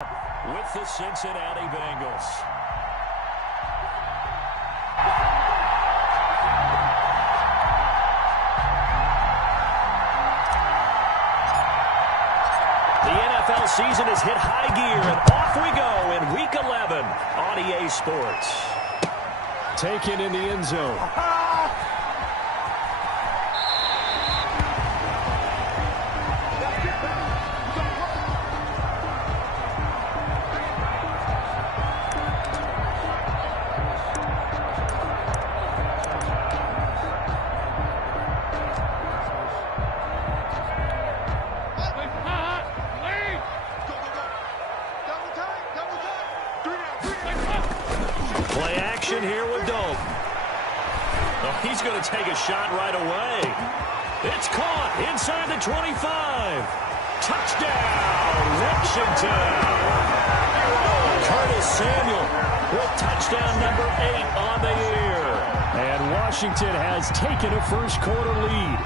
with the Cincinnati Bengals. The NFL season has hit high gear, and off we go in Week 11 on EA Sports. Taken in the end zone. Play action here with Dalton. Oh, he's going to take a shot right away. It's caught inside the 25. Touchdown, Washington. Curtis Samuel with touchdown number 8 on the year. And Washington has taken a first quarter lead.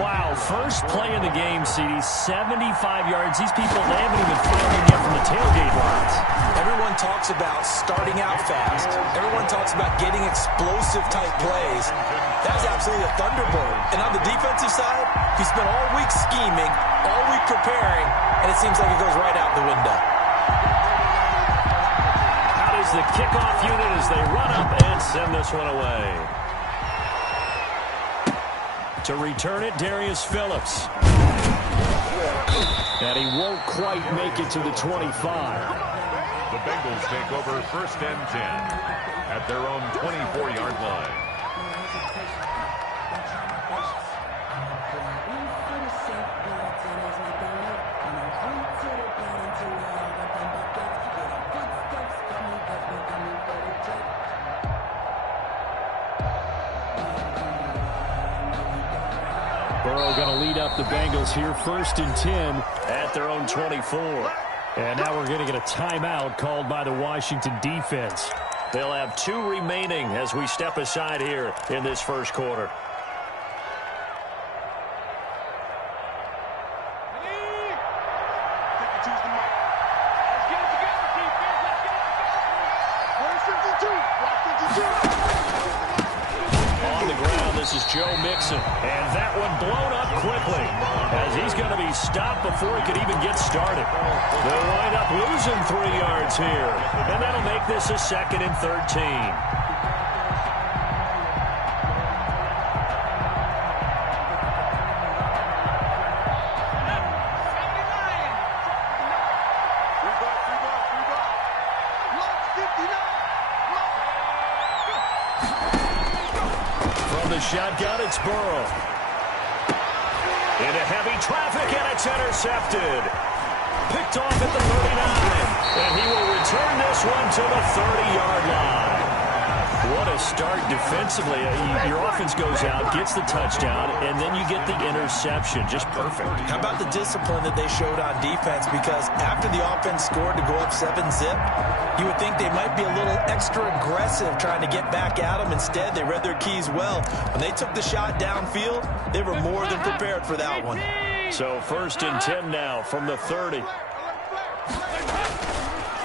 Wow, first play in the game, CD, 75 yards. These people, they haven't even fouled in yet from the tailgate lines. Everyone talks about starting out fast. Everyone talks about getting explosive-type plays. That was absolutely a thunderbolt. And on the defensive side, he spent all week scheming, all week preparing, and it seems like it goes right out the window. How does the kickoff unit as they run up and send this one away? To return it, Darius Phillips. And he won't quite make it to the 25. The Bengals take over 1st and 10 at their own 24-yard line. Burrow going to lead up the Bengals here, 1st and 10 at their own 24. And now we're going to get a timeout called by the Washington defense. They'll have 2 remaining as we step aside here in this first quarter. On the ground, this is Joe Mixon. And that one blown up quickly as he's going to be stopped before he could even get started. They'll wind up losing 3 yards here. And that'll make this a 2nd and 13. Shotgun, it's Burrow. Into heavy traffic, and it's intercepted. Picked off at the 39, and he will return this one to the 30-yard line. What a start defensively. Your offense goes out, gets the touchdown, and then you get the interception. Just perfect. How about the discipline that they showed on defense? Because after the offense scored to go up 7-zip, you would think they might be a little extra aggressive trying to get back at them. Instead, they read their keys well. When they took the shot downfield, they were more than prepared for that one. So 1st and 10 now from the 30.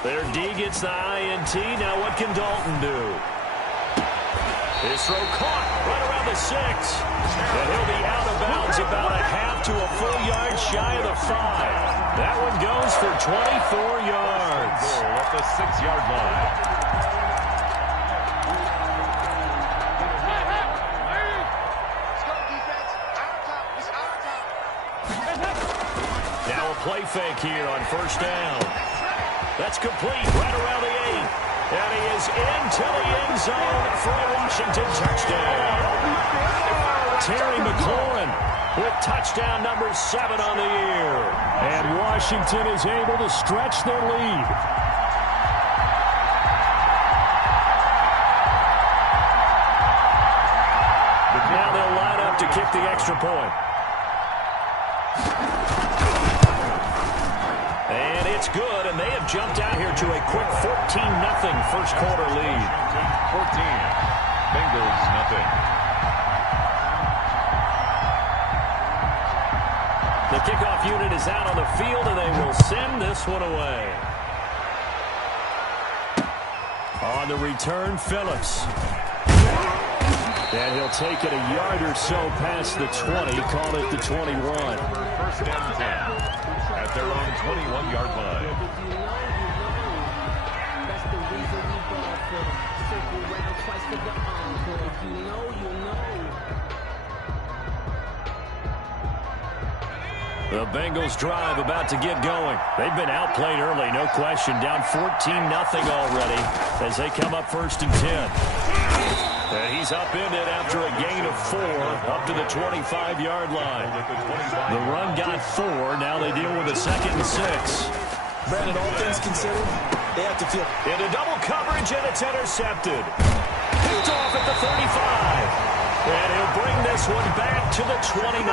Their D gets the INT. Now what can Dalton do? His throw caught right around the 6. And he'll be out of bounds about a half to a full yard shy of the 5. That one goes for 24 yards. Goal at the 6-yard line. Now a play fake here on 1st down. That's complete right around the 8. And he is into the end zone for a Washington touchdown. Terry McLaurin with touchdown number 7 on the year. And Washington is able to stretch their lead. Now they'll line up to kick the extra point. And it's good, and they have jumped out here to a quick 14-0 first quarter lead. 14, Bengals 0. The kickoff unit is out on the field, and they will send this one away. On the return, Phillips. And he'll take it a yard or so past the 20, call it the 21. First and 10 at their own 21-yard line. The Bengals drive about to get going. They've been outplayed early, no question. Down 14-0 already as they come up first and 10. And he's upended after a gain of 4 up to the 25-yard line. The run got 4. Now they deal with a 2nd and 6. Brandon, all things considered, they have to feel into double coverage, and it's intercepted. Picked off at the 35. And he'll bring this one back to the 29.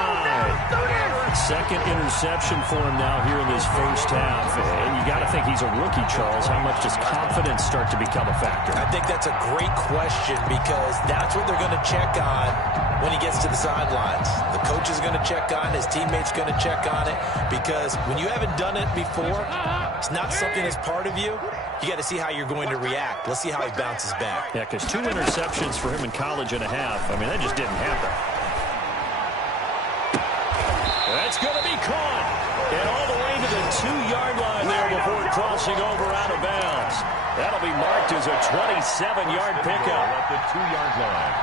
Second interception for him now here in this first half. And you got to think he's a rookie, Charles. How much does confidence start to become a factor? I think that's a great question because that's what they're going to check on when he gets to the sidelines. The coach is going to check on it. His teammates going to check on it because when you haven't done it before, it's not something that's part of you. You got to see how you're going to react. Let's see how he bounces back. Yeah, because 2 interceptions for him in college and a half. I mean, that just didn't happen. That's going to be caught. And all the way to the 2-yard line there before crossing over out of bounds. That'll be marked as a 27-yard pickup. At the 2-yard line.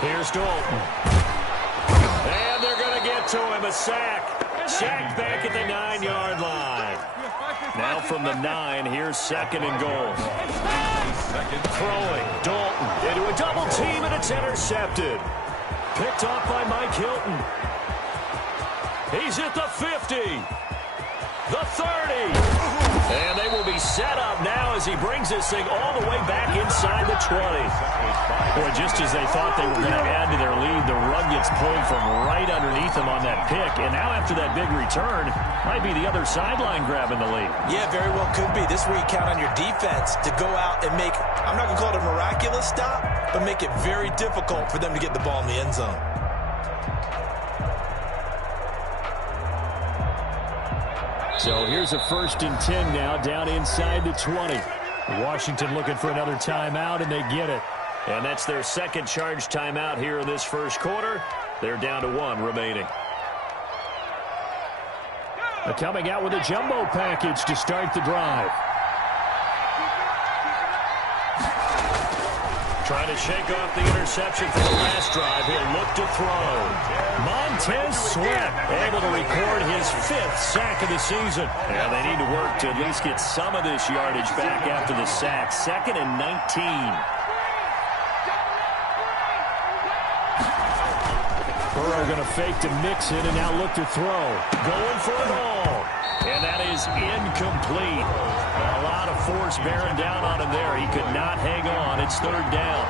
Here's Dalton. And they're going to get to him. A sack. Sack back at the 9-yard line. Now from the 9, here's 2nd and goal. Throwing. Dalton into a double team, and it's intercepted. Picked off by Mike Hilton. He's at the 50. The 30. And they will be set up now as he brings this thing all the way back inside the 20. Boy, just as they thought they were going to add to their lead, the rug gets pulled from right underneath them on that pick. And now after that big return, might be the other sideline grabbing the lead. Yeah, very well could be. This is where you count on your defense to go out and make, I'm not going to call it a miraculous stop, but make it very difficult for them to get the ball in the end zone. So here's a 1st and 10 now down inside the 20. Washington looking for another timeout, and they get it. And that's their second charge timeout here in this first quarter. They're down to 1 remaining. Coming out with a jumbo package to start the drive. Trying to shake off the interception from the last drive. He'll look to throw. Montez Sweat able to record his 5th sack of the season. And they need to work to at least get some of this yardage back after the sack. 2nd and 19. Burrow going to fake to mix it and now look to throw. Going for it all. And that is incomplete. A lot of force bearing down on him there. He could not hang on. It's 3rd down.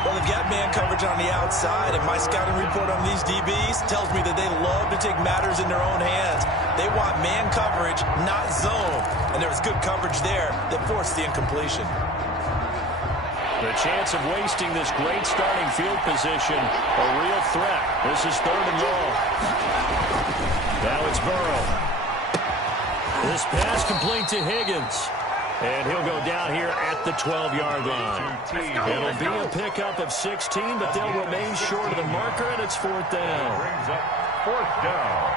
Well, they've got man coverage on the outside, and my scouting report on these DBs tells me that they love to take matters in their own hands. They want man coverage, not zone. And there was good coverage there that forced the incompletion. The chance of wasting this great starting field position, a real threat. This is 3rd and long. Now it's Burrow. This pass complete to Higgins. And he'll go down here at the 12-yard line. It'll be a pickup of 16, but they'll remain short of the marker, and it's 4th down. Brings up 4th down.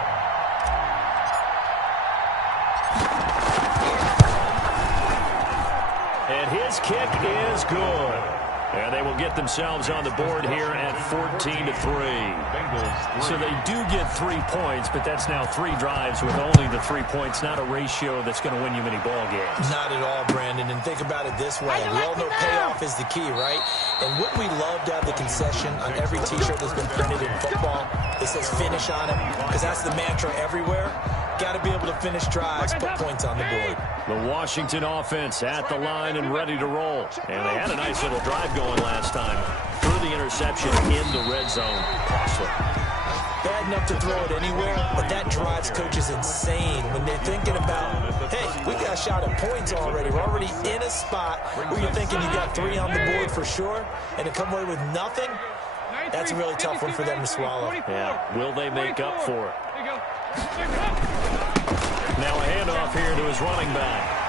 And his kick is good. And they will get themselves on the board here at 14-3. So they do get 3 points, but that's now 3 drives with only the 3 points, not a ratio that's going to win you many ball games. Not at all, Brandon. And think about it this way. We all know payoff is the key, right? And what we love to have the concession on every T-shirt that's been printed in football, it says finish on it, because that's the mantra everywhere. Got to be able to finish drives, put points on the board. The Washington offense at the line and ready to roll. And they had a nice little drive going last time. Through the interception in the red zone. Costly. bad enough to throw it anywhere, but that drives coaches insane when they're thinking about, hey, we got a shot at points already. We're already in a spot where you're thinking you got 3 on the board for sure, and to come away with nothing, that's a really tough one for them to swallow. Yeah, will they make up for it? Now a handoff here to his running back.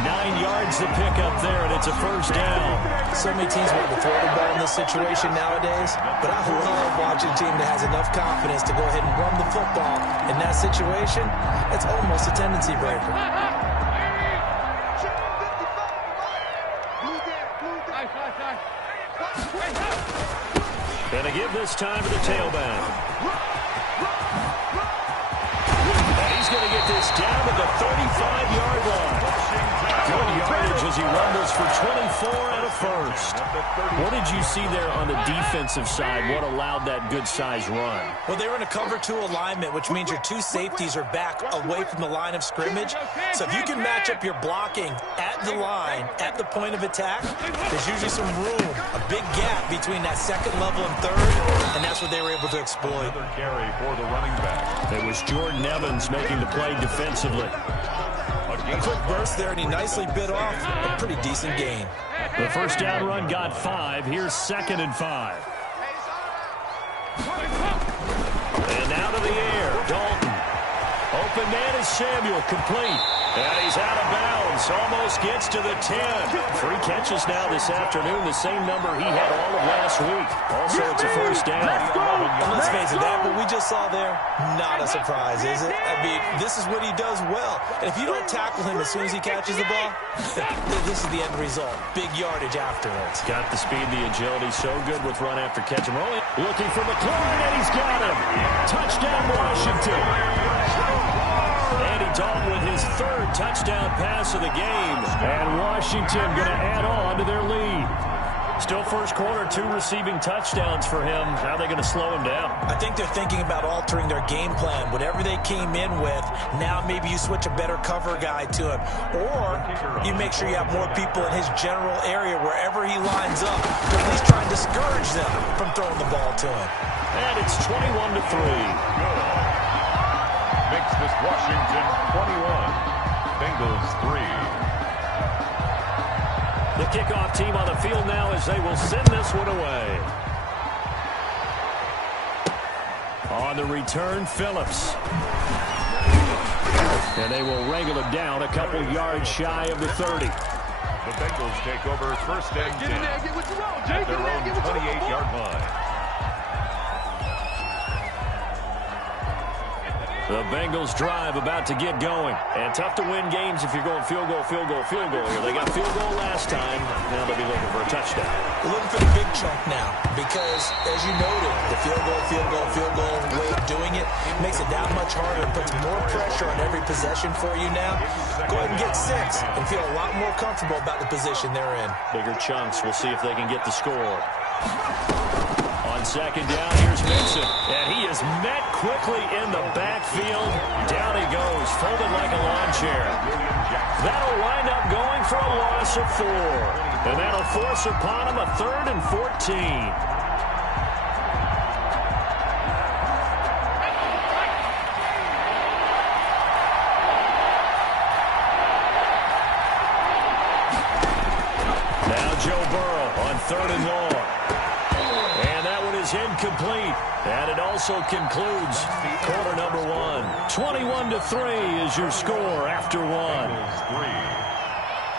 9 yards to pick up there, and it's a first down. So many teams want to throw the ball in this situation nowadays, but I love watching a team that has enough confidence to go ahead and run the football. In that situation, it's almost a tendency breaker. Gonna give this time to the tailback. And he's going to get this down to the 35-yard line. Good yardage as he rumbles for 24 and a first. What did you see there on the defensive side? What allowed that good-sized run? Well, they were in a cover 2 alignment, which means your 2 safeties are back away from the line of scrimmage. So if you can match up your blocking at the line, at the point of attack, there's usually some room, a big gap between that second level and third, and that's what they were able to exploit. Another carry for the running back. It was Jordan Evans making the play defensively. A quick burst there, and he nicely bit off a pretty decent gain. The first down run got 5. Here's 2nd and 5. And now to the air. Dalton. Open man is Samuel. Complete. And he's out of bounds. Almost gets to the 10. 3 catches now this afternoon. The same number he had all of last week. Also, it's a first down. Let's face it, that what we just saw there, not a surprise, is it? I mean, this is what he does well. And if you don't tackle him as soon as he catches the ball, this is the end result. Big yardage afterwards. Got the speed, the agility, so good with run after catch. And rolling, looking for McLaurin, and he's got him. Touchdown, Washington. Andy Dalton with his 3rd touchdown pass of the game. And Washington going to add on to their lead. Still first quarter, 2 receiving touchdowns for him. How are they going to slow him down? I think they're thinking about altering their game plan. Whatever they came in with, now maybe you switch a better cover guy to him. Or you make sure you have more people in his general area wherever he lines up. To at least try and discourage them from throwing the ball to him. And it's 21-3. Makes this Washington 21. Bengals 3. The kickoff team on the field now as they will send this one away. On the return, Phillips. And they will wrangle it down a couple yards shy of the 30. The Bengals take over first and 10 at their own 28-yard line. The Bengals drive about to get going. And tough to win games if you're going field goal, field goal, field goal here. They got field goal last time. Now they'll be looking for a touchdown. We're looking for the big chunk now because, as you noted, the field goal way of doing it makes it that much harder. It puts more pressure on every possession for you now. Go ahead and get 6 and feel a lot more comfortable about the position they're in. Bigger chunks. We'll see if they can get the score. On second down, here's Mixon. And he is met quickly in the backfield. Down he goes, folded like a lawn chair. That'll wind up going for a loss of 4. And that'll force upon him a 3rd and 14. Joe Burrow on 3rd and long. And that one is incomplete. And it also concludes quarter number 1. 21-3 is your score after 1.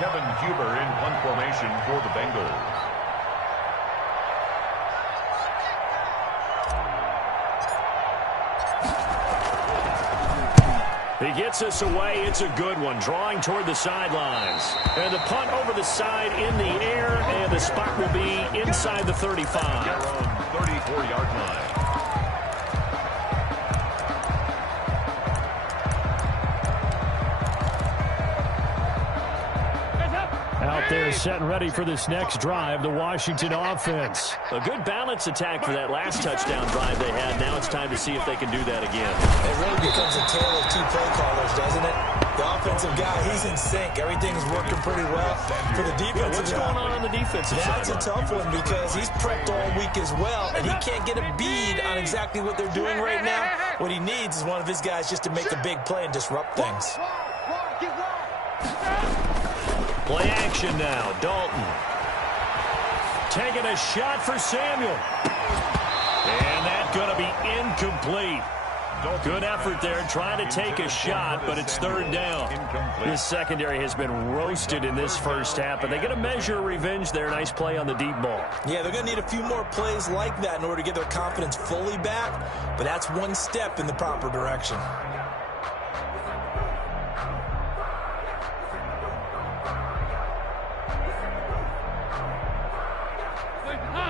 Kevin Huber in punt formation for the Bengals. He gets us away. It's a good one. Drawing toward the sidelines. And the punt over the side in the air. And the spot will be inside the 35. Their own 34-yard line. Out there set and ready for this next drive, the Washington offense. A good balance attack for that last touchdown drive they had. Now it's time to see if they can do that again. It really becomes a tale of 2 play callers, doesn't it? The offensive guy, he's in sync. Everything's working pretty well. For the defensive What's going on the defensive side? That's a tough one because he's prepped all week as well, and he can't get a bead on exactly what they're doing right now. What he needs is one of his guys just to make a big play and disrupt things. Play action now. Dalton. Taking a shot for Samuel. And that's going to be incomplete. Good effort there trying to take a shot, but it's third down. This secondary has been roasted in this first half, but they get a measure of revenge there. Nice play on the deep ball. Yeah, they're going to need a few more plays like that in order to get their confidence fully back, but that's one step in the proper direction.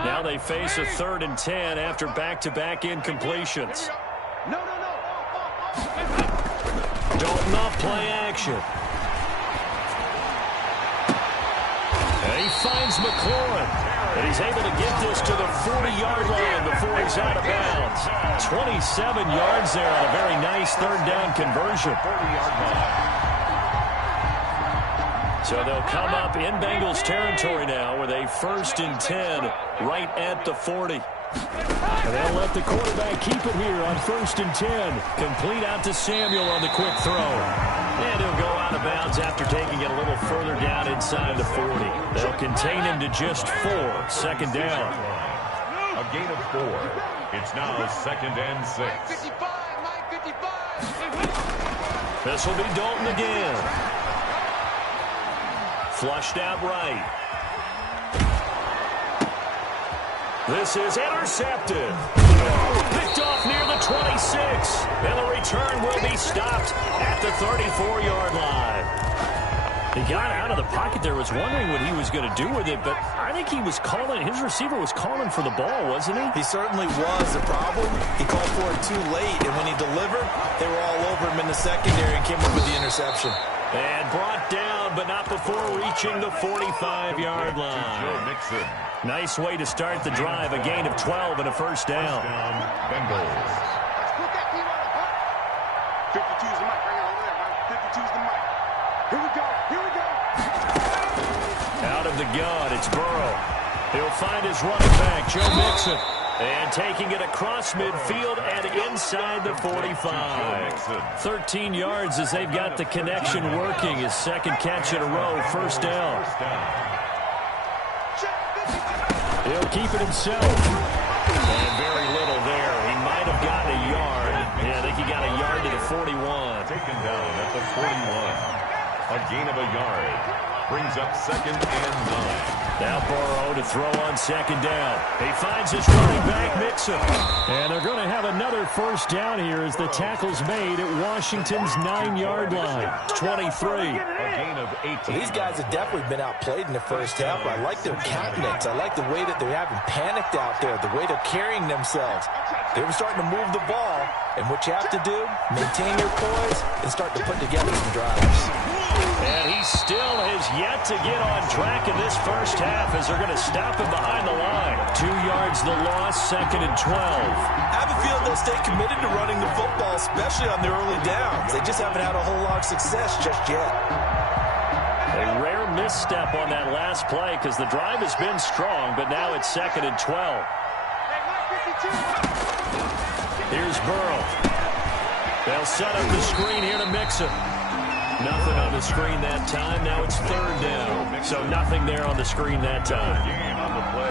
Now they face a 3rd and 10 after back-to-back incompletions. Dalton off play action. And he finds McLaurin. And he's able to get this to the 40-yard line before he's out of bounds. 27 yards there on a very nice third down conversion. 40-yard line. So they'll come up in Bengals territory now with a 1st and 10 right at the 40. And they'll let the quarterback keep it here on 1st and 10. Complete out to Samuel on the quick throw. And he'll go out of bounds after taking it a little further down inside the 40. They'll contain him to just 4. 2nd down. A gain of 4. It's now 2nd and 6. This will be Dalton again. Flushed out right. This is intercepted. Picked off near the 26. And the return will be stopped at the 34-yard line. He got out of the pocket there, was wondering what he was going to do with it, but I think he was calling, his receiver was calling for the ball, wasn't he? He certainly was. The problem, he called for it too late, and when he delivered, they were all over him in the secondary and came up with the interception. And brought down, but not before reaching the 45-yard line. Joe Mixon. Nice way to start the drive. A gain of 12 and a 1st down. Bengals. 52's the mic right here over there, man. 52's the mic. Here we go. Here we go. Out of the gun, it's Burrow. He'll find his running back, Joe Mixon. And taking it across midfield and inside the 45. 13 yards as they've got the connection working. His 2nd catch in a row, 1st down. He'll keep it himself. And very little there. He might have gotten a yard. Yeah, I think he got a yard to the 41. Taken down at the 41. A gain of a yard. Brings up 2nd and 9. Now Burrow to throw on 2nd down. He finds his running back, Mixon. And they're going to have another 1st down here as the tackle's made at Washington's 9-yard line. 23. A gain of 18. Well, these guys have definitely been outplayed in the first half. I like their countenance. I like the way that they're having panicked out there, the way they're carrying themselves. They were starting to move the ball, and what you have to do, maintain your poise and start to put together some drives. And he still has yet to get on track in this first half as they're going to stop him behind the line. 2 yards the loss, 2nd and 12. I have a feeling they'll stay committed to running the football, especially on the early downs. They just haven't had a whole lot of success just yet. A rare misstep on that last play because the drive has been strong, but now it's 2nd and 12. Here's Burrow. They'll set up the screen here to Mixon. Nothing on the screen that time. Now it's 3rd down. So nothing there on the screen that time.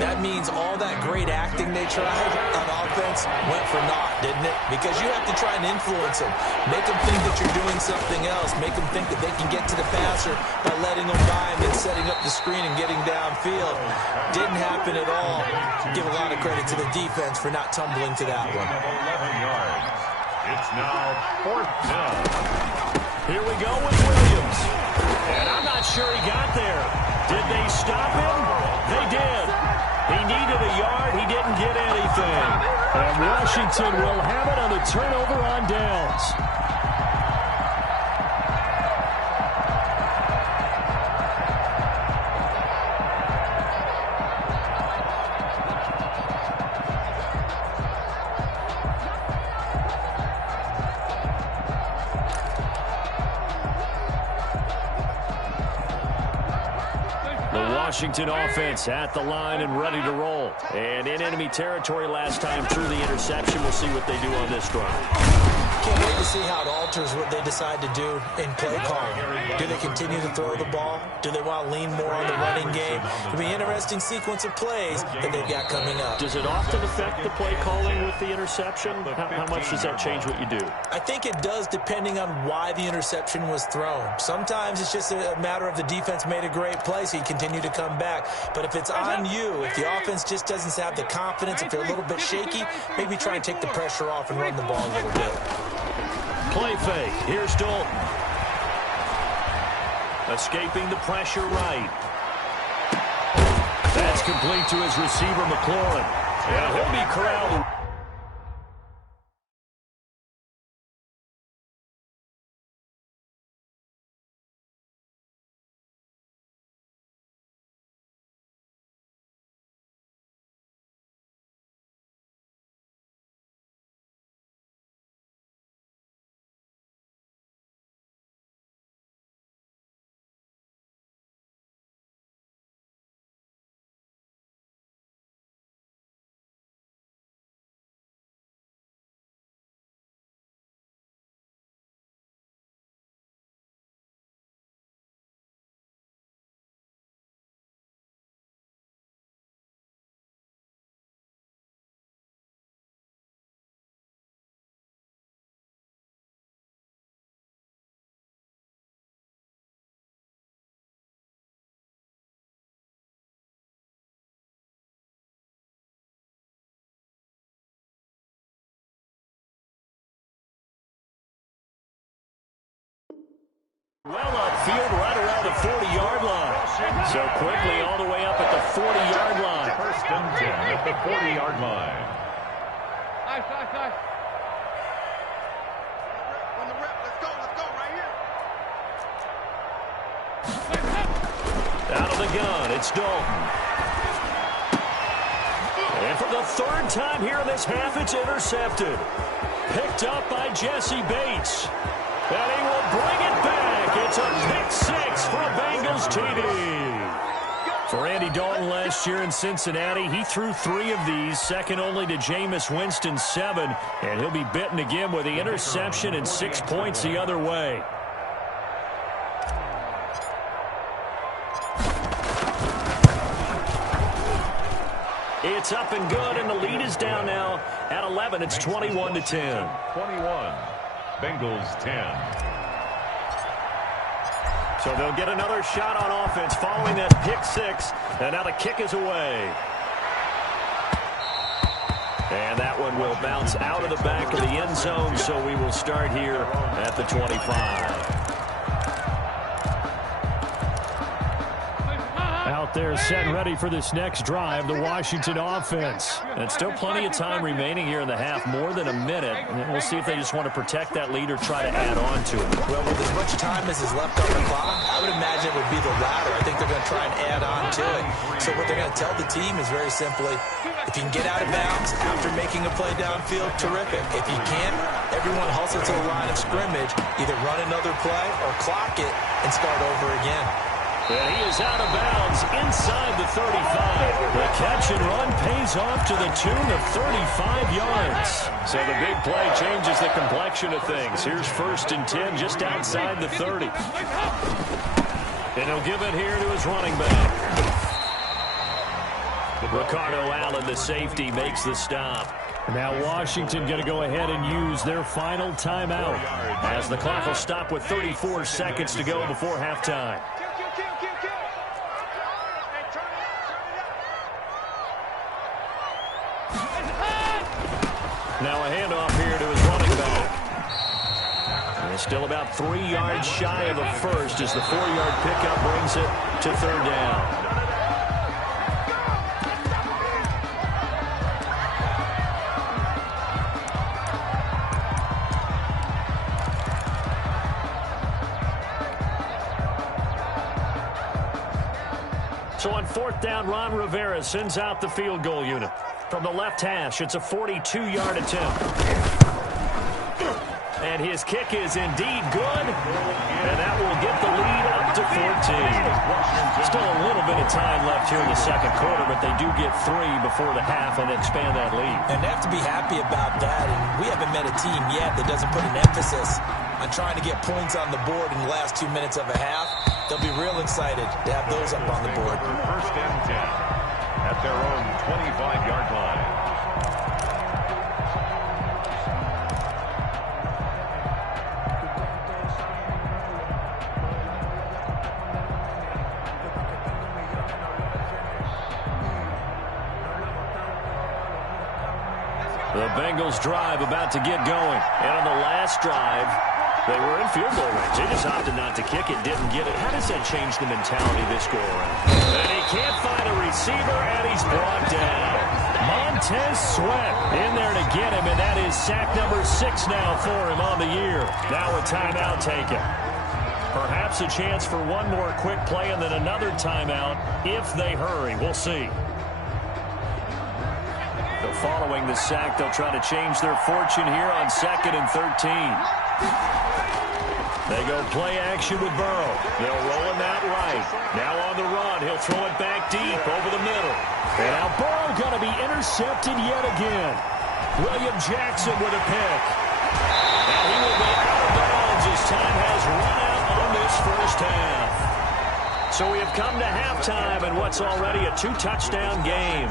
That means all that great acting they tried on offense went for naught, didn't it? Because you have to try and influence them. Make them think that you're doing something else. Make them think that they can get to the passer by letting them buy him and setting up the screen and getting downfield. Didn't happen at all. Give a lot of credit to the defense for not tumbling to that one. 11 yards. It's now 4th down. Here we go with Williams. And I'm not sure he got there. Did they stop him? They did. He needed a yard. He didn't get anything. And Washington will have it on the turnover on downs. Washington offense at the line and ready to roll. And in enemy territory last time through the interception. We'll see what they do on this drive. Can't wait to see how it alters what they decide to do in play calling. Do they continue to throw the ball? Do they want to lean more on the running game? It'll be an interesting sequence of plays that they've got coming up. Does it often affect the play calling with the interception? How much does that change what you do? I think it does, depending on why the interception was thrown. Sometimes it's just a matter of the defense made a great play, so you continue to come back. But if it's on you, if the offense just doesn't have the confidence, if they're a little bit shaky, maybe try and take the pressure off and run the ball a little bit. Play fake. Here's Dalton. Escaping the pressure right. That's complete to his receiver, McLaurin. And he'll be corralled. Well upfield, right around the 40-yard line. So quickly all the way up at the 40-yard line. First and 10 at the 40-yard line. On the rep, let's go right here. Out of the gun, it's Dalton. And for the third time here in this half, it's intercepted. Picked up by Jesse Bates. And he will bring it back. It's a pick six for a Bengals TD. For Andy Dalton last year in Cincinnati, he threw 3 of these, second only to Jameis Winston's 7. And he'll be bitten again with the interception and 6 points the other way. It's up and good, and the lead is down now at 11. It's 21-10. 21. Bengals 10. So they'll get another shot on offense following that pick six. And now the kick is away. And that one will bounce out of the back of the end zone. So we will start here at the 25. Out there set and ready for this next drive, the Washington offense. And still plenty of time remaining here in the half, more than a minute. And we'll see if they just want to protect that lead or try to add on to it. Well, with as much time as is left on the clock, I would imagine it would be the latter. I think they're going to try and add on to it. So what they're going to tell the team is very simply, if you can get out of bounds after making a play downfield, terrific. If you can't, everyone hustle to the line of scrimmage, either run another play or clock it and start over again. And he is out of bounds inside the 35. The catch and run pays off to the tune of 35 yards. So the big play changes the complexion of things. Here's 1st and 10 just outside the 30. And he'll give it here to his running back. Ricardo Allen, the safety, makes the stop. Now Washington going to go ahead and use their final timeout as the clock will stop with 34 seconds to go before halftime. Now a handoff here to his running back. And it's still about 3 yards shy of a first as the 4-yard pickup brings it to 3rd down. So on 4th down, Ron Rivera sends out the field goal unit. From the left hash, it's a 42-yard attempt. And his kick is indeed good. And that will get the lead up to 14. Still a little bit of time left here in the second quarter, but they do get 3 before the half and expand that lead. And they have to be happy about that. And we haven't met a team yet that doesn't put an emphasis on trying to get points on the board in the last 2 minutes of a half. They'll be real excited to have those up on the board. First and 10 at their own 25-yard line. The Bengals drive about to get going. And on the last drive, they were in field goal range. They just opted not to kick it, didn't get it. How does that change the mentality this go-around? And he can't find a receiver, and he's brought down. Montez Sweat in there to get him, and that is sack number 6 now for him on the year. Now a timeout taken. Perhaps a chance for one more quick play and then another timeout if they hurry. We'll see. Following the sack, they'll try to change their fortune here on 2nd and 13. They go play action with Burrow. They'll roll him out right. Now on the run, he'll throw it back deep over the middle. And now Burrow going to be intercepted yet again. William Jackson with a pick. Now he will be out of bounds as time has run out on this first half. So we have come to halftime in what's already a 2-touchdown game.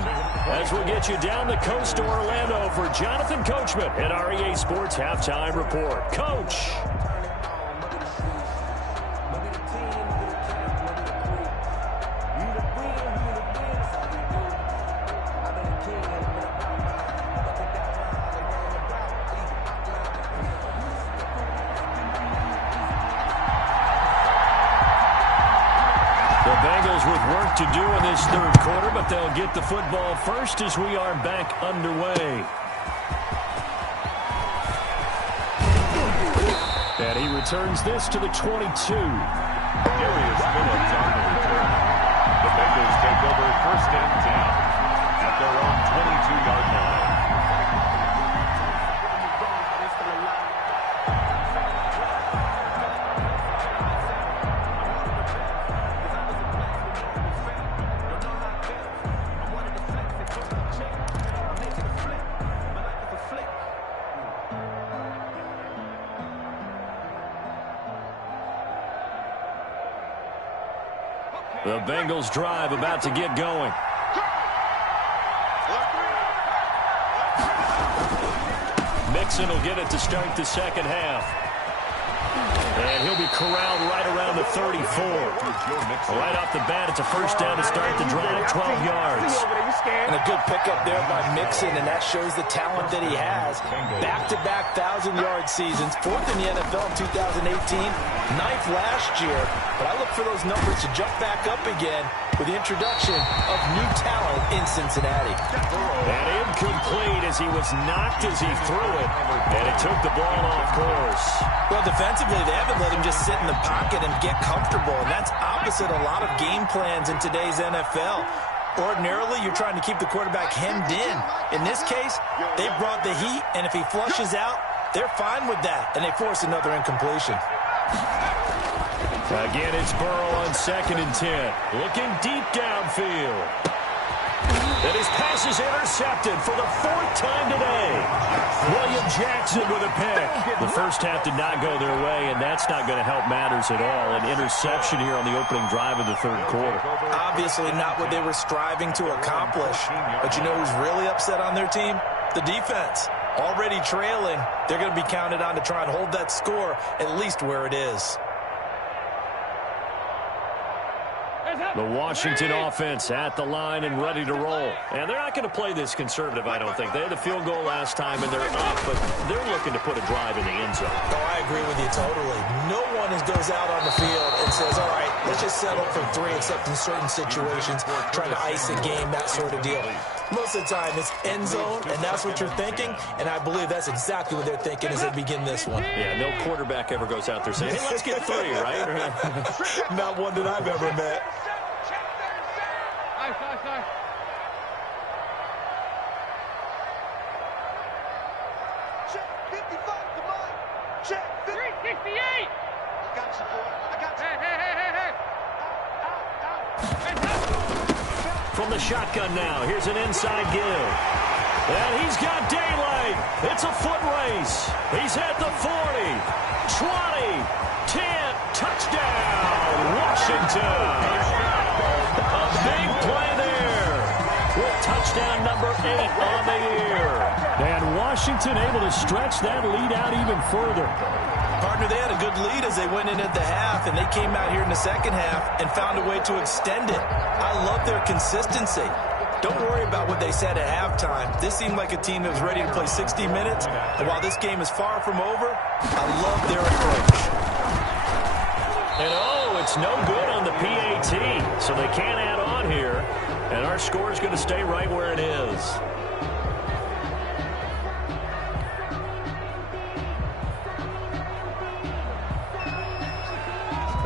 As we'll get you down the coast to Orlando for Jonathan Coachman at our EA Sports Halftime Report. Coach. With work to do in this third quarter, but they'll get the football first as we are back underway. And he returns this to the 22. Darius Phillips on the return. The Bengals take over first and 10 at their own 22-yard line. The Bengals drive about to get going. Mixon will get it to start the second half. And he'll be corralled right around the 34. Right off the bat, it's a first down to start the drive, 12 yards. And a good pickup there by Mixon, and that shows the talent that he has. Back-to-back 1,000-yard seasons, 4th in the NFL in 2018, 9th last year. But I look for those numbers to jump back up again with the introduction of new talent in Cincinnati. And incomplete as he was knocked as he threw it, and it took the ball off course. Well, defensively, they haven't let him just sit in the pocket and get comfortable, and that's opposite a lot of game plans in today's NFL. Ordinarily, you're trying to keep the quarterback hemmed in. In this case, they brought the heat, and if he flushes out, they're fine with that, and they force another incompletion. Again, it's Burrow on 2nd and 10. Looking deep downfield. And his pass is intercepted for the 4th time today. William Jackson with a pick. The first half did not go their way, and that's not going to help matters at all. An interception here on the opening drive of the third quarter. Obviously not what they were striving to accomplish. But you know who's really upset on their team? The defense. Already trailing, they're going to be counted on to try and hold that score at least where it is. The Washington offense at the line and ready to roll. And they're not going to play this conservative, I don't think. They had the field goal last time, and they're up, but they're looking to put a drive in the end zone. Oh, I agree with you totally. No one goes out on the field and says, all right, let's just settle for 3, except in certain situations, trying to ice a game, that sort of deal. Most of the time, it's end zone, and that's what you're thinking, and I believe that's exactly what they're thinking as they begin this one. Yeah, no quarterback ever goes out there saying, hey, let's get 3, right? Not one that I've ever met. Check 55 to mine. Check 368. From the shotgun now, here's an inside give. And he's got daylight. It's a foot race. He's at the 40, 20, 10, touchdown, Washington. A big play there with touchdown number 8 on the year. And Washington able to stretch that lead out even further. Partner, they had a good lead as they went in at the half, and they came out here in the second half and found a way to extend it. I love their consistency. Don't worry about what they said at halftime. This seemed like a team that was ready to play 60 minutes, and while this game is far from over, I love their approach. And it's no good on the PAT, so they can't add on here, and our score is going to stay right where it is.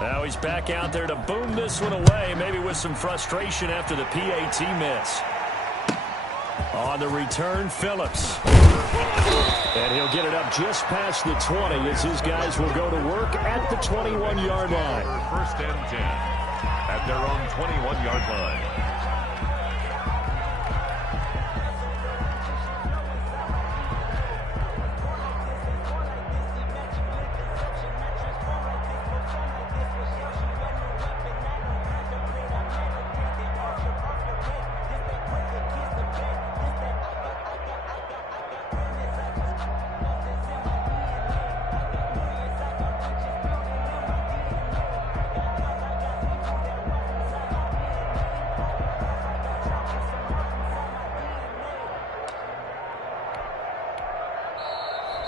Now he's back out there to boom this one away, maybe with some frustration after the PAT miss. On the return, Phillips. And he'll get it up just past the 20 as his guys will go to work at the 21-yard line. First and 10 at their own 21-yard line.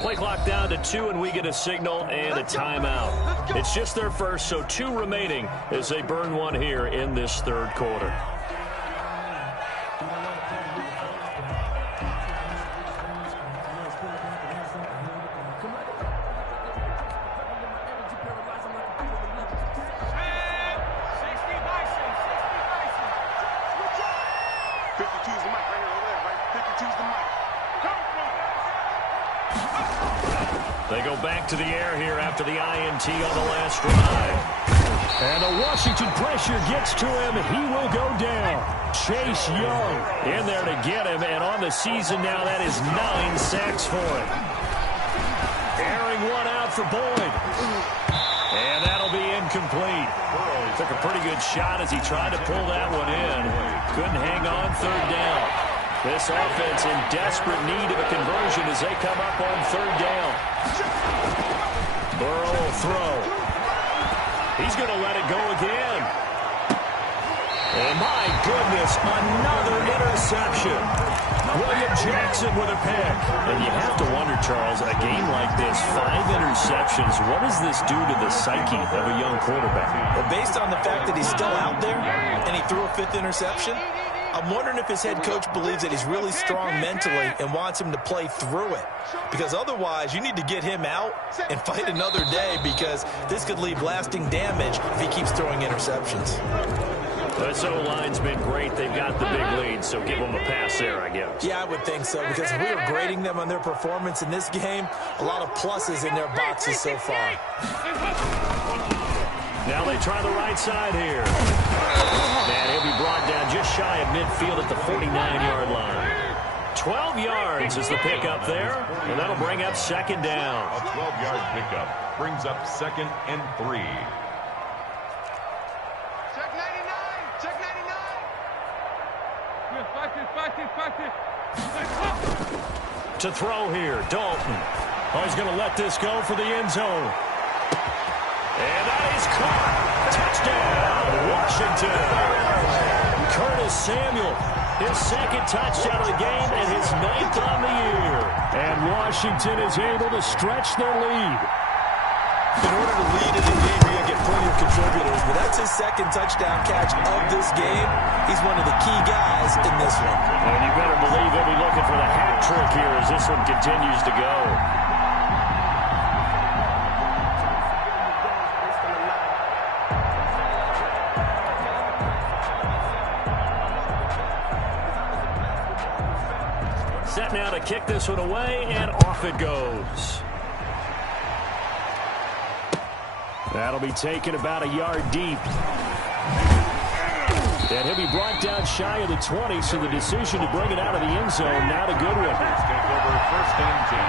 Play clock down to 2, and we get a signal and a timeout. It's just their first, so 2 remaining as they burn one here in this third quarter. They go back to the air here after the INT on the last drive. And the Washington pressure gets to him. He will go down. Chase Young in there to get him, and on the season now, that is 9 sacks for him. Airing one out for Boyd. And that'll be incomplete. Took a pretty good shot as he tried to pull that one in. Couldn't hang on third down. This offense in desperate need of a conversion as they come up on third down. Burrow will throw. He's going to let it go again. And my goodness, another interception. William Jackson with a pick. And you have to wonder, Charles, a game like this, 5 interceptions, what does this do to the psyche of a young quarterback? Well, based on the fact that he's still out there and he threw a 5th interception, I'm wondering if his head coach believes that he's really strong mentally and wants him to play through it. Because otherwise, you need to get him out and fight another day, because this could leave lasting damage if he keeps throwing interceptions. This O-line's been great. They've got the big lead, so give them a pass there, I guess. Yeah, I would think so, because if we were grading them on their performance in this game, a lot of pluses in their boxes so far. Now they try the right side here. And he'll be brought down just shy of midfield at the 49-yard line. 12 yards is the pickup there, and that'll bring up second down. A 12-yard pickup brings up 2nd and 3. Check 99! Check 99! To throw here, Dalton. Oh, he's going to let this go for the end zone. And that is caught. Touchdown, Washington. Curtis Samuel, his 2nd touchdown of the game and his 9th on the year. And Washington is able to stretch their lead. In order to lead in the game, you're going to get plenty of contributors, but that's his 2nd touchdown catch of this game. He's one of the key guys in this one. And you better believe they'll be looking for the hat trick here as this one continues to go. Set now to kick this one away, and off it goes. That'll be taken about a yard deep. And he'll be brought down shy of the 20, so the decision to bring it out of the end zone, not a good one. Take over first and 10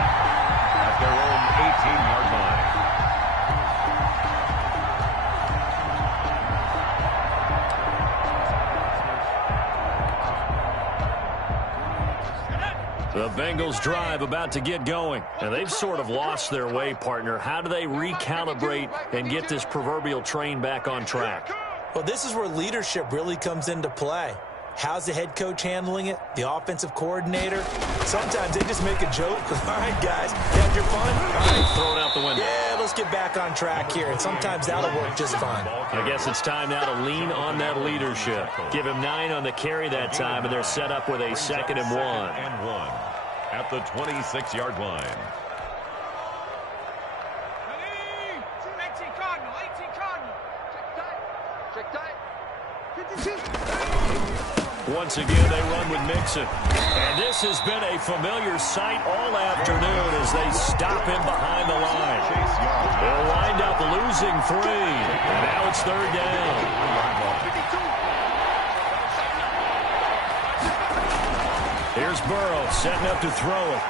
at their own 18-yard line. The Bengals drive about to get going. And they've sort of lost their way, partner. How do they recalibrate and get this proverbial train back on track? Well, this is where leadership really comes into play. How's the head coach handling it? The offensive coordinator? Sometimes they just make a joke. All right, guys, you had your fun? All right, throw it out the window. Yeah, let's get back on track here. And sometimes that'll work just fine. I guess it's time now to lean on that leadership. Give him 9 on the carry that time, and they're set up with a 2nd and 1. At the 26-yard line. 18 Cardinal, 18 Cardinal. Check tight. 56. Once again, they run with Mixon. And this has been a familiar sight all afternoon as they stop him behind the line. They'll wind up losing 3. And now it's 3rd down. Here's Burrow setting up to throw it.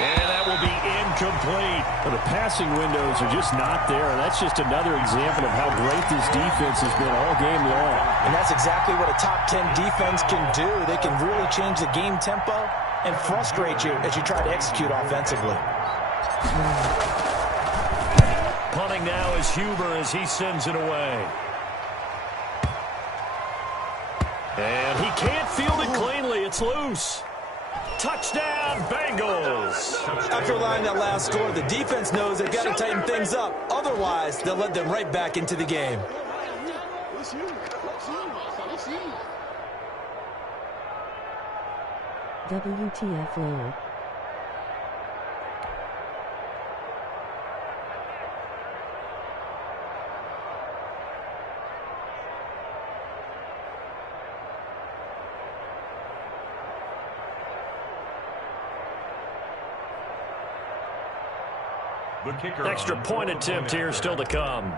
And that will be incomplete. Well, the passing windows are just not there. And that's just another example of how great this defense has been all game long. And that's exactly what a top 10 defense can do. They can really change the game tempo and frustrate you as you try to execute offensively. Punting now is Huber as he sends it away. And he can't field it cleanly. It's loose. Touchdown, Bengals. After allowing that last score, the defense knows they've got to tighten things up. Otherwise, they'll let them right back into the game. WTF low. The kicker. Extra point attempt here still to come.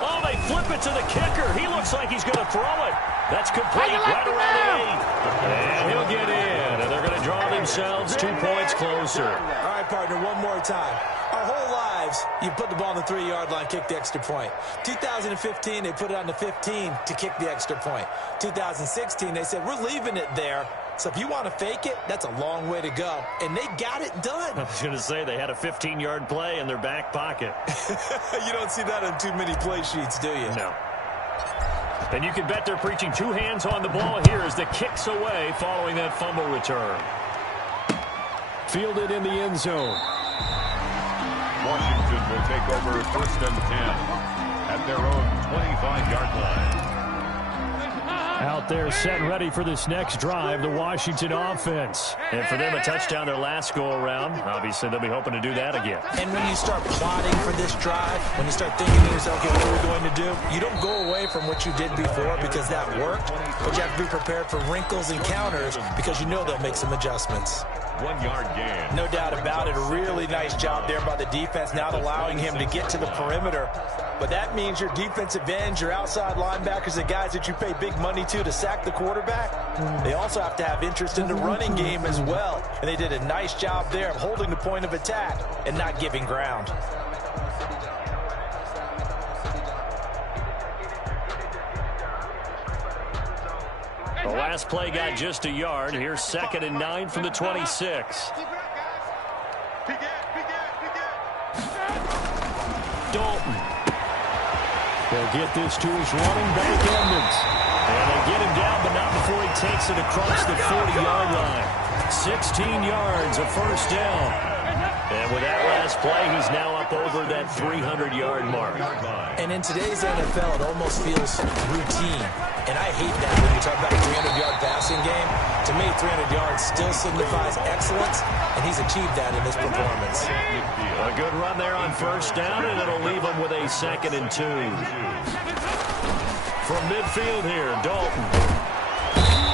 Oh, they flip it to the kicker. He looks like he's going to throw it. That's complete right around the 8. And he'll get in. And they're going to draw themselves 2 points closer. All right, partner, one more time. Our whole lives, you put the ball on the 3-yard line, kick the extra point. 2015, they put it on the 15 to kick the extra point. 2016, they said, we're leaving it there. So if you want to fake it, that's a long way to go. And they got it done. I was going to say, they had a 15-yard play in their back pocket. You don't see that on too many play sheets, do you? No. And you can bet they're preaching 2 hands on the ball here as the kick's away following that fumble return. Fielded in the end zone. Washington will take over first and 10 at their own 25-yard line. Out there set and ready for this next drive, the Washington offense. And for them, a touchdown their last go-around. Obviously, they'll be hoping to do that again. And when you start plotting for this drive, when you start thinking to yourself, okay, what are we going to do? You don't go away from what you did before because that worked, but you have to be prepared for wrinkles and counters because you know they'll make some adjustments. 1-yard gain. No doubt about it. A really nice job there by the defense, not allowing him to get to the perimeter. But that means your defensive ends, your outside linebackers, the guys that you pay big money to sack the quarterback, they also have to have interest in the running game as well. And they did a nice job there of holding the point of attack and not giving ground. The last play got just a yard. Here's 2nd and 9 from the 26. Dalton. They'll get this to his running back, Edmonds. And they get him down, but not before he takes it across the 40-yard line. 16 yards, a first down. And with that last play, he's now up over that 300-yard mark. And in today's NFL, it almost feels routine. And I hate that when you talk about a 300-yard passing game. To me, 300 yards still signifies excellence, and he's achieved that in this performance. A good run there on first down, and it'll leave him with a 2nd and 2. From midfield here, Dalton.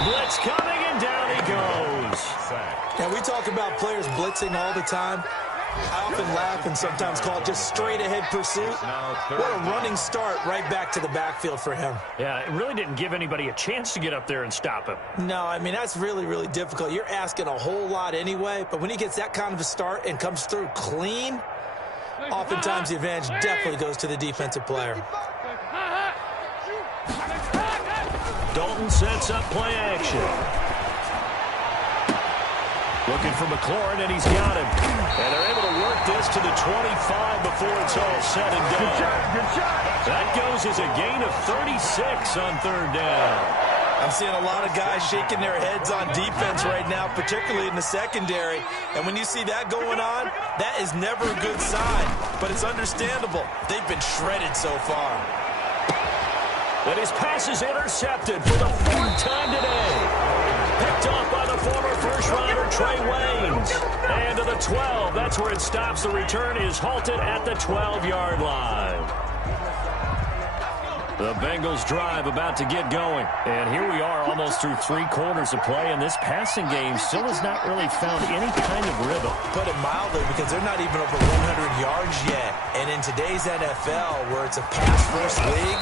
Blitz coming, and down he goes. Now, we talk about players blitzing all the time. I often laugh and sometimes call it just straight-ahead pursuit. What a running start right back to the backfield for him. Yeah, it really didn't give anybody a chance to get up there and stop him. No, I mean, that's really, really difficult. You're asking a whole lot anyway, but when he gets that kind of a start and comes through clean, oftentimes the advantage definitely goes to the defensive player. Dalton sets up play action. Looking for McLaurin, and he's got him. And they're able to work this to the 25 before it's all said and done. That goes as a gain of 36 on third down. I'm seeing a lot of guys shaking their heads on defense right now, particularly in the secondary. And when you see that going on, that is never a good sign. But it's understandable. They've been shredded so far. And his pass is intercepted for the fourth time today. Picked off by the former first-rounder Trey Waynes. And to the 12. That's where it stops. The return is halted at the 12-yard line. The Bengals drive about to get going. And here we are almost through 3 quarters of play, and this passing game still has not really found any kind of rhythm. Put it mildly, because they're not even over 100 yards yet. And in today's NFL, where it's a pass-first league,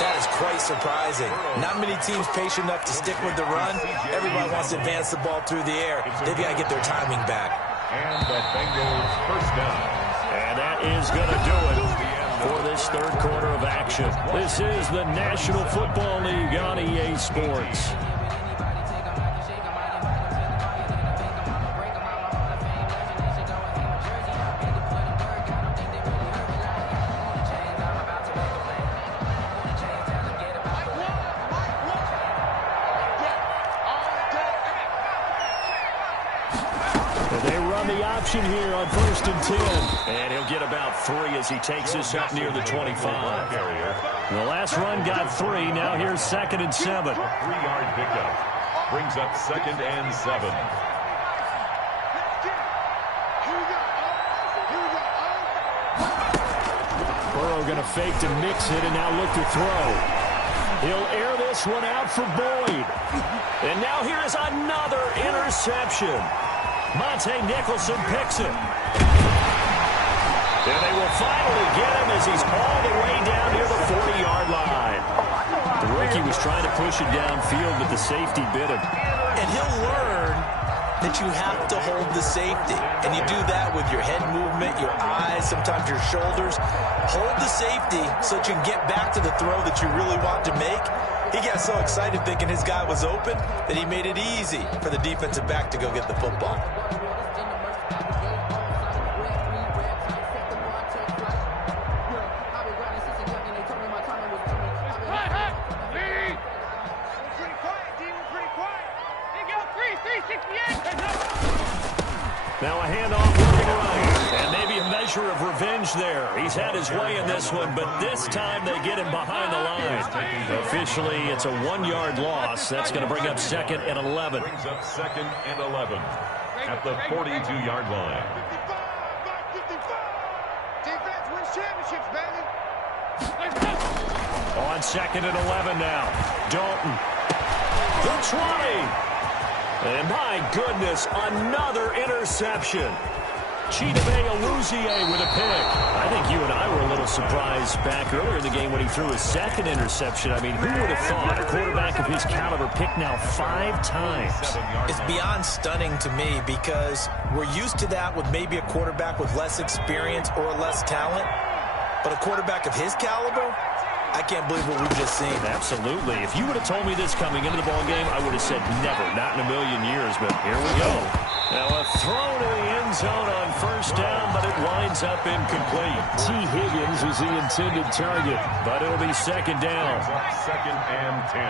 that is quite surprising. Not many teams patient enough to stick with the run. Everybody wants to advance the ball through the air. They've got to get their timing back. And the Bengals first down. And that is going to do it for this third quarter of action. This is the National Football League on EA Sports. Here on 1st and 10. And he'll get about 3 as he takes this up near the 25. The last run got 3. Now here's 2nd and 7. 3-yard pickup. Brings up 2nd and 7. Burrow going to fake to mix it and now look to throw. He'll air this one out for Boyd. And now here is another interception. Monte Nicholson picks it. And they will finally get him as he's all the way down near the 40-yard line. The rookie was trying to push it downfield, but the safety bit him. And he'll learn that you have to hold the safety. And you do that with your head movement, your eyes, sometimes your shoulders. Hold the safety so that you can get back to the throw that you really want to make. He got so excited thinking his guy was open that he made it easy for the defensive back to go get the football. Now a handoff looking right, and maybe a measure of revenge there. He's had his way in this one, but this time they get him behind the line. Officially, it's a 1-yard loss. That's going to bring up 2nd and 11. Brings up 2nd and 11 at the 42-yard line. 55. Defense wins championships, baby. On 2nd and 11 now. Dalton. The 20. And my goodness, another interception. Chidobe Awuzie with a pick. I think you and I were a little surprised back earlier in the game when he threw his 2nd interception. I mean, who would have thought a quarterback of his caliber picked now 5 times? It's beyond stunning to me because we're used to that with maybe a quarterback with less experience or less talent. But a quarterback of his caliber, I can't believe what we've just seen. Absolutely. If you would have told me this coming into the ballgame, I would have said never, not in a million years, but here we go. Now a throw to the end zone on 1st down, but it winds up incomplete. T. Higgins was the intended target, but it'll be 2nd down. 2nd and 10.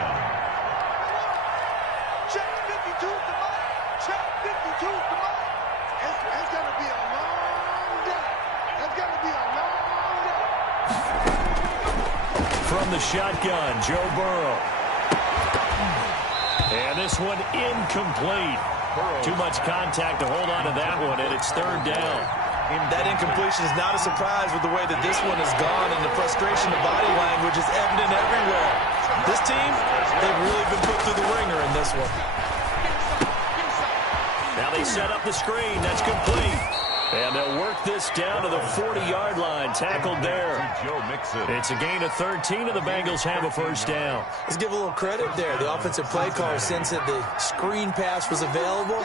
Check 52 to Mike. Check 52 to Mike. It's going to be a long day. It's going to be a long day. From the shotgun, Joe Burrow. And this one incomplete. Too much contact to hold on to that one, and it's 3rd down. That incompletion is not a surprise with the way that this one has gone, and the frustration of body language is evident everywhere. This team, they've really been put through the ringer in this one. Now they set up the screen. That's complete. And they'll work this down to the 40-yard line. Tackled there. Joe Mixon. It's a gain of 13, and the Bengals have a first down. Let's give a little credit there. The offensive play caller, since that the screen pass was available,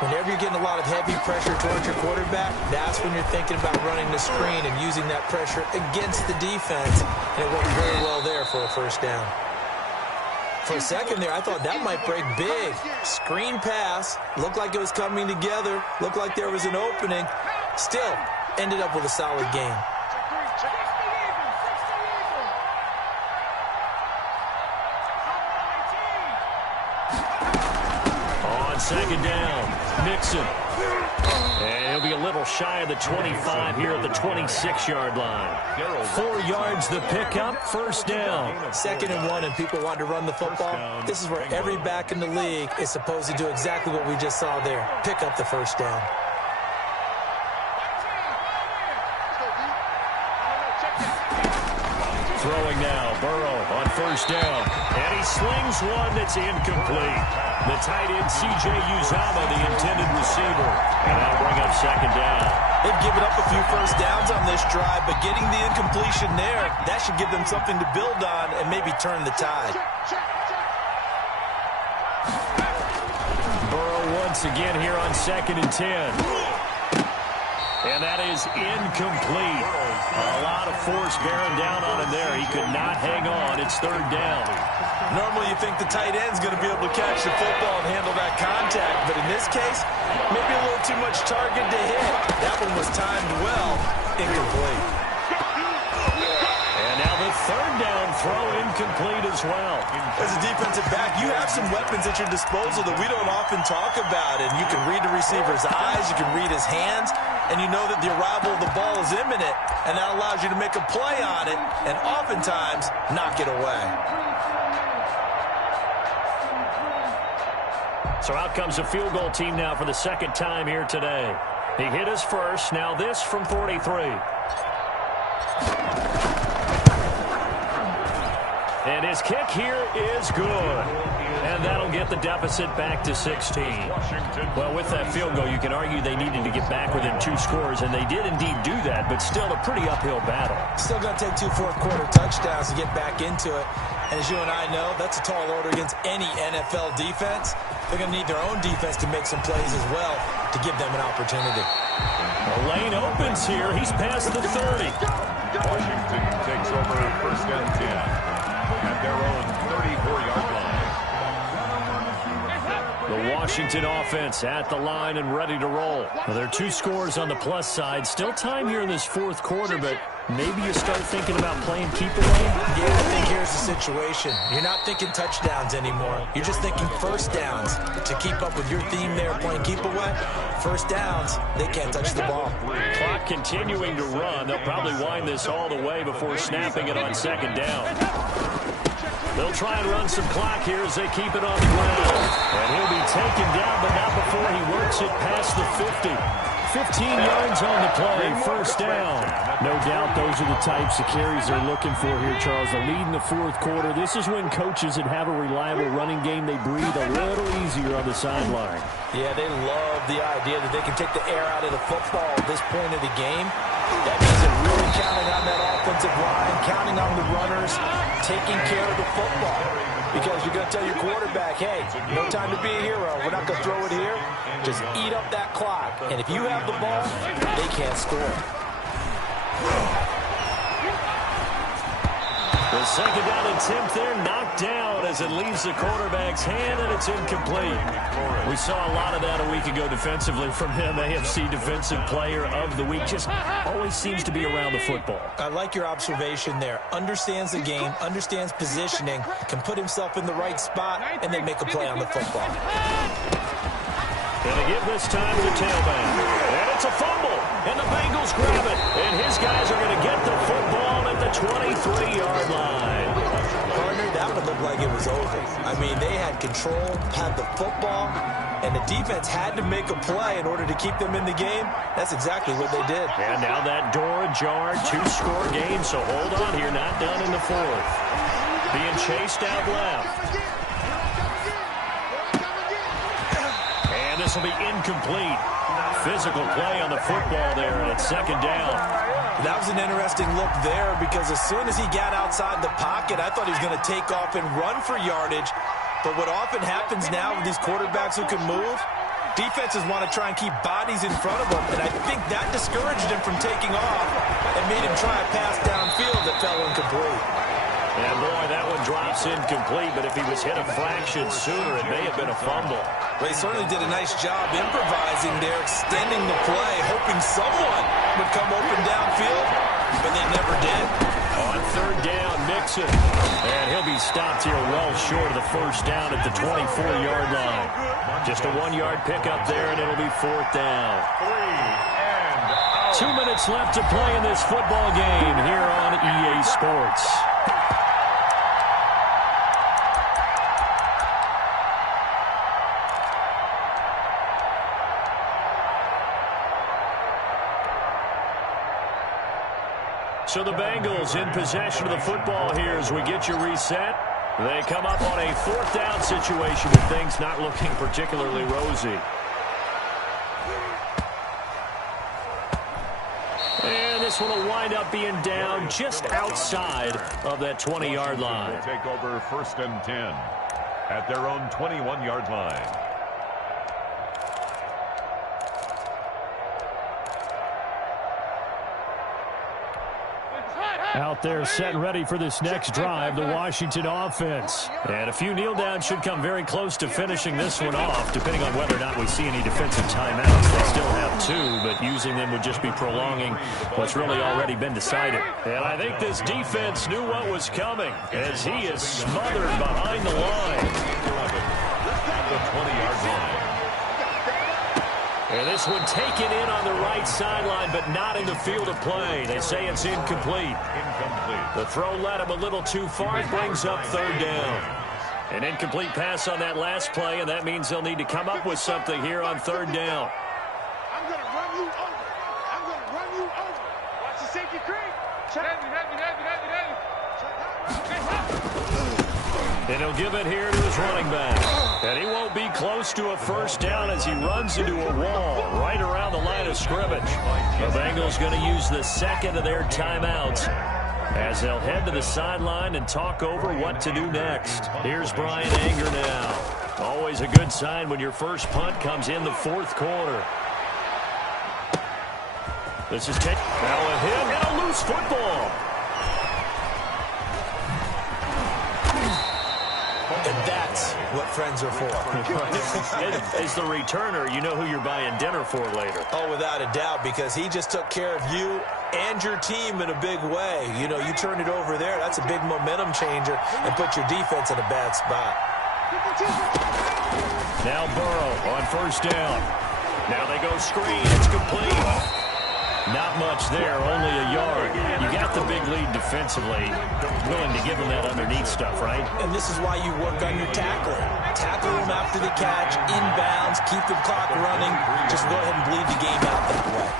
whenever you're getting a lot of heavy pressure towards your quarterback, that's when you're thinking about running the screen and using that pressure against the defense. And it worked very well there for a first down. For a second there, I thought that might break big. Screen pass, looked like it was coming together, looked like there was an opening. Still, ended up with a solid game. On second down, Mixon. And he'll be a little shy of the 25 here at the 26-yard line. 4 yards the pickup, first down. 2nd and 1, and people want to run the football. This is where every back in the league is supposed to do exactly what we just saw there. Pick up the first down. Throwing now, Burrow on first down. And he slings one that's incomplete. The tight end, C.J. Uzomah, the intended receiver. And that'll bring up second down. They've given up a few first downs on this drive, but getting the incompletion there, that should give them something to build on and maybe turn the tide. Burrow once again here on 2nd and 10. And that is incomplete. A lot of force bearing down on him there. He could not hang on. It's third down. Normally you think the tight end's going to be able to catch the football and handle that contact, but in this case, maybe a little too much target to hit. That one was timed well. Incomplete. And now the third down throw incomplete as well. As a defensive back, you have some weapons at your disposal that we don't often talk about, and you can read the receiver's eyes, you can read his hands, and you know that the arrival of the ball is imminent, and that allows you to make a play on it and oftentimes knock it away. So out comes a field goal team now for the second time here today. He hit his first. Now this from 43. And his kick here is good. And that'll get the deficit back to 16. Well, with that field goal, you can argue they needed to get back within 2 scores, and they did indeed do that, but still a pretty uphill battle. Still going to take 2 fourth-quarter touchdowns to get back into it. And as you and I know, that's a tall order against any NFL defense. They're going to need their own defense to make some plays as well to give them an opportunity. The lane opens here. He's past the 30. Washington takes over first and 10 at their own 34-yard line. The Washington offense at the line and ready to roll. Well, there are 2 scores on the plus side. Still time here in this fourth quarter, but maybe you start thinking about playing keep away. Yeah, I think here's the situation. You're not thinking touchdowns anymore. You're just thinking first downs. To keep up with your theme there, playing keep away, first downs, they can't touch the ball. Clock continuing to run. They'll probably wind this all the way before snapping it on second down. They'll try and run some clock here as they keep it on the ground. And he'll be taken down, but not before he works it past the 50. 15 yards on the play, first down. No doubt those are the types of carries they're looking for here, Charles. The lead in the fourth quarter. This is when coaches that have a reliable running game, they breathe a little easier on the sideline. Yeah, they love the idea that they can take the air out of the football at this point of the game. That means they're really counting on that offensive line, counting on the runners, taking care of the football. Because you're going to tell your quarterback, hey, no time to be a hero. We're not going to throw it here. Just eat up that clock. And if you have the ball, they can't score. The second down attempt there knocked down as it leaves the quarterback's hand, and it's incomplete. We saw a lot of that a week ago defensively from him. AFC Defensive Player of the Week. Just always seems to be around the football. I like your observation there. Understands the game, understands positioning, can put himself in the right spot, and then make a play on the football. Going to give this time to the tailback. And it's a fumble. And the Bengals grab it. And his guys are going to get the football at the 23-yard line. Partner, that would look like it was over. I mean, they had control, had the football, and the defense had to make a play in order to keep them in the game. That's exactly what they did. And now that door ajar, 2-score game. So hold on here, not done in the fourth. Being chased out left. And this will be incomplete. Physical play on the football there, and it's second down. That was an interesting look there because as soon as he got outside the pocket, I thought he was going to take off and run for yardage. But what often happens now with these quarterbacks who can move, defenses want to try and keep bodies in front of them, and I think that discouraged him from taking off and made him try a pass downfield that fell incomplete. And boy, that one drops incomplete, but if he was hit a fraction sooner, it may have been a fumble. Well, he certainly did a nice job improvising there, extending the play, hoping someone would come open downfield, but they never did. On third down, Mixon. And he'll be stopped here well short of the first down at the 24-yard line. Just a 1-yard pickup there, and it'll be fourth down. 2 minutes left to play in this football game here on EA Sports. So the Bengals in possession of the football here as we get you reset. They come up on a fourth down situation with things not looking particularly rosy. And this one will wind up being down just outside of that 20-yard line. Will take over first and 10 at their own 21-yard line. Out there set ready for this next drive, the Washington offense. And a few kneel downs should come very close to finishing this one off, depending on whether or not we see any defensive timeouts. They still have 2, but using them would just be prolonging what's really already been decided. And I think this defense knew what was coming as he is smothered behind the line. The 20-yard line. And this one taken in on the right sideline, but not in the field of play. They say it's incomplete. The throw led him a little too far. It brings up third down. An incomplete pass on that last play, and that means they'll need to come up with something here on third down. I'm going to run you over. I'm going to run you over. Watch the safety creep. Check. And he'll give it here to his running back. And he won't be close to a first down as he runs into a wall right around the line of scrimmage. The Bengals going to use the second of their timeouts as they'll head to the sideline and talk over what to do next. Here's Brian Anger now. Always a good sign when your first punt comes in the fourth quarter. This is taken. Now a hit and a loose football. And that's what friends are for. As the returner, you know who you're buying dinner for later. Oh, without a doubt, because he just took care of you and your team in a big way. You know, you turn it over there, that's a big momentum changer and put your defense in a bad spot. Now Burrow on first down. Now they go screen. It's complete. Not much there, only a yard. You got the big lead defensively. Willing to give them that underneath stuff, right? And this is why you work on your tackling. Tackle them after the catch, inbounds, keep the clock running. Just go ahead and bleed the game out that way.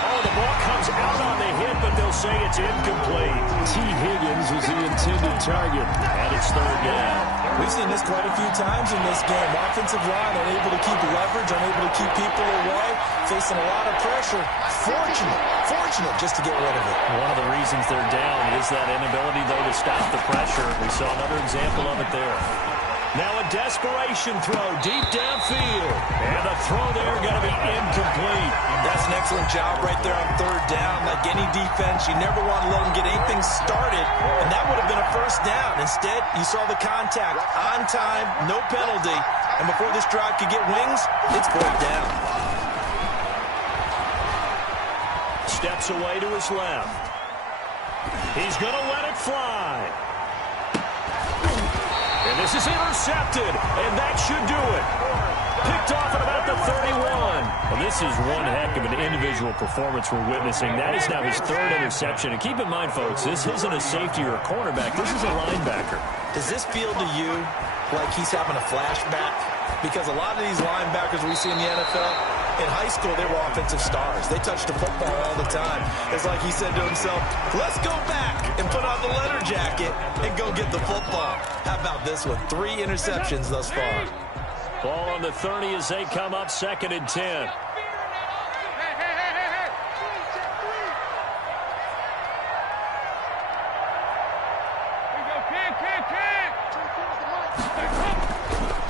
Oh, the ball comes out on the hit, but they'll say it's incomplete. T. Higgins was the intended target, and it's third down. We've seen this quite a few times in this game. Offensive line unable to keep leverage, unable to keep people away, facing a lot of pressure. Fortunate just to get rid of it. One of the reasons they're down is that inability, though, to stop the pressure. We saw another example of it there. Now a desperation throw deep downfield. And the throw there going to be incomplete. That's an excellent job right there on third down. Like any defense, you never want to let them get anything started. And that would have been a first down. Instead, you saw the contact on time, no penalty. And before this drive could get wings, it's fourth down. Steps away to his left. He's going to let it fly. And this is intercepted, and that should do it. Picked off at about the 31. Well, this is one heck of an individual performance we're witnessing. That is now his third interception. And keep in mind, folks, this isn't a safety or a cornerback. This is a linebacker. Does this feel to you like he's having a flashback? Because a lot of these linebackers we see in the NFL, in high school, they were offensive stars. They touched the football all the time. It's like he said to himself, let's go back and put on the leather jacket and go get the football. How about this one? 3 interceptions thus far. Ball on the 30 as they come up 2nd and 10.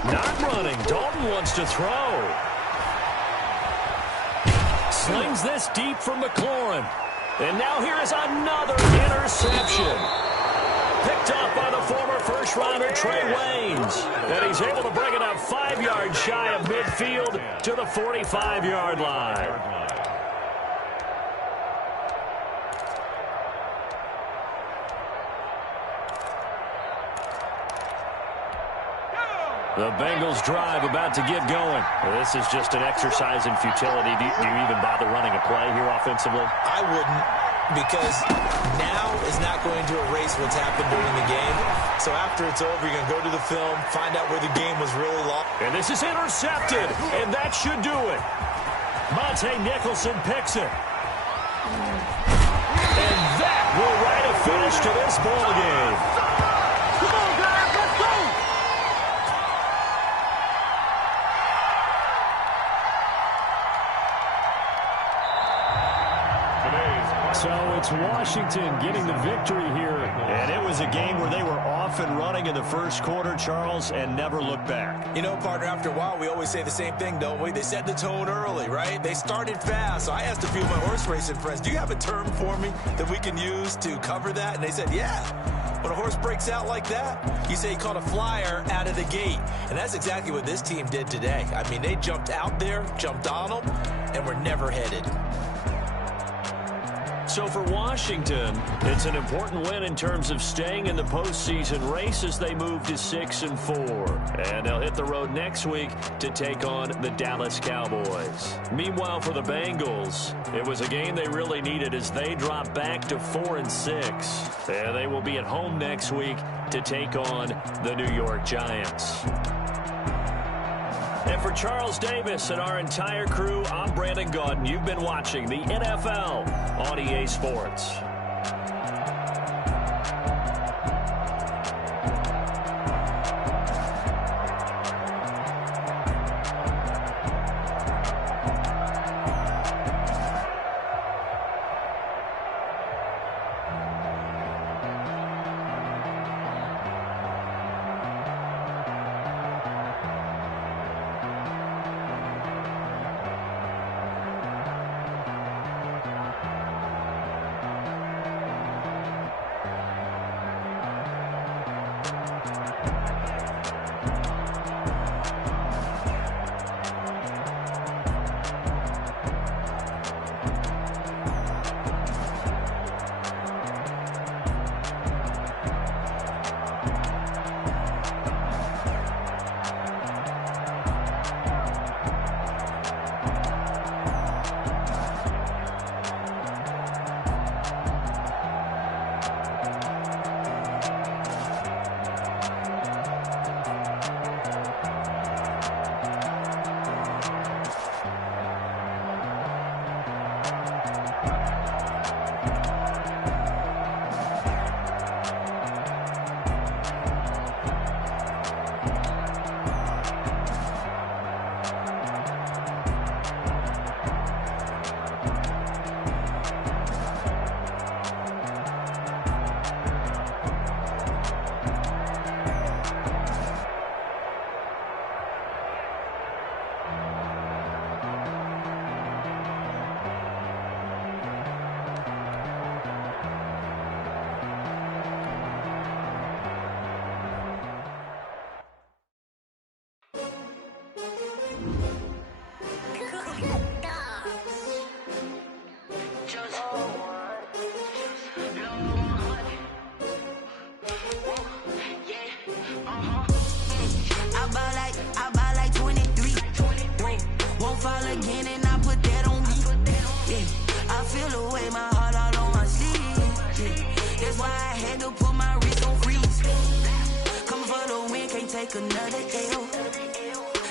Not running. Dalton wants to throw. Slings this deep from McLaurin. And now here is another interception. Picked up by the former first-rounder Trey Waynes. And he's able to bring it up 5 yards shy of midfield to the 45-yard line. The Bengals drive about to get going. This is just an exercise in futility. Do you even bother running a play here offensively? I wouldn't, because now is not going to erase what's happened during the game. So after it's over, you're going to go to the film, find out where the game was really lost. And this is intercepted, and that should do it. Monte Nicholson picks it. And that will write a finish to this ball game. Come on, guys, let's go! So it's Washington getting the victory here. And it was a game where they were off and running in the first quarter, Charles, and never looked back. You know, partner, after a while, we always say the same thing, don't we? They set the tone early, right? They started fast. So I asked a few of my horse racing friends, do you have a term for me that we can use to cover that? And they said, yeah. When a horse breaks out like that, you say he caught a flyer out of the gate. And that's exactly what this team did today. I mean, they jumped out there, jumped on them, and were never headed. So for Washington, it's an important win in terms of staying in the postseason race as they move to 6-4. And they'll hit the road next week to take on the Dallas Cowboys. Meanwhile, for the Bengals, it was a game they really needed as they drop back to 4-6. And they will be at home next week to take on the New York Giants. And for Charles Davis and our entire crew, I'm Brandon Gaudin. You've been watching the NFL on EA Sports. Take another L.